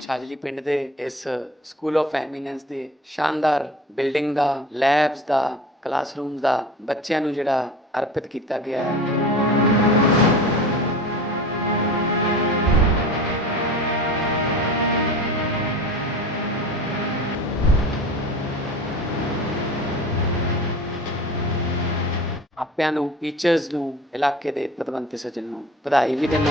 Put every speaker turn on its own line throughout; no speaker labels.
ਛਾਜਲੀ ਪਿੰਡ ਦੇ ਇਸ ਸਕੂਲ ਆਫ ਐਮੀਨੈਂਸ ਦੇ ਸ਼ਾਨਦਾਰ ਬਿਲਡਿੰਗ ਦਾ ਲੈਬਸ ਦਾ ਕਲਾਸਰੂਮ ਦਾ ਬੱਚਿਆਂ ਨੂੰ ਜਿਹੜਾ ਅਰਪਿਤ ਕੀਤਾ ਗਿਆ ਹੈ। ਆਪਿਆਂ ਨੂੰ ਟੀਚਰਸ ਨੂੰ, ਇਲਾਕੇ ਦੇ ਪਤਵੰਤੇ ਸੱਜਣ ਨੂੰ ਵਧਾਈ ਵੀ ਦਿੰਦਾ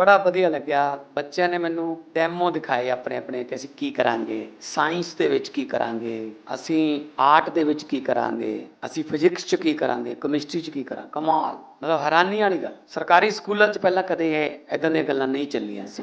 ਬੜਾ ਵਧੀਆ ਲੱਗਿਆ। ਬੱਚਿਆਂ ਨੇ ਮੈਨੂੰ ਡੈਮੋ ਦਿਖਾਏ ਆਪਣੇ ਆਪਣੇ ਕਿ ਅਸੀਂ ਕੀ ਕਰਾਂਗੇ। ਸਾਇੰਸ ਦੇ ਵਿੱਚ ਕੀ ਕਰਾਂਗੇ। ਅਸੀਂ ਆਰਟ ਦੇ ਵਿੱਚ ਕੀ ਕਰਾਂਗੇ। ਅਸੀਂ ਫਿਜ਼ਿਕਸ 'ਚ ਕੀ ਕਰਾਂਗੇ। ਕੈਮਿਸਟਰੀ 'ਚ ਕੀ ਕਰਾਂ। ਕਮਾਲ। ਮਤਲਬ ਹੈਰਾਨੀ ਵਾਲੀ ਗੱਲ। ਸਰਕਾਰੀ ਸਕੂਲਾਂ 'ਚ ਪਹਿਲਾਂ ਕਦੇ ਇਹ ਇਦਾਂ ਦੀਆਂ ਗੱਲਾਂ ਨਹੀਂ ਚੱਲੀਆਂ ਸੀ।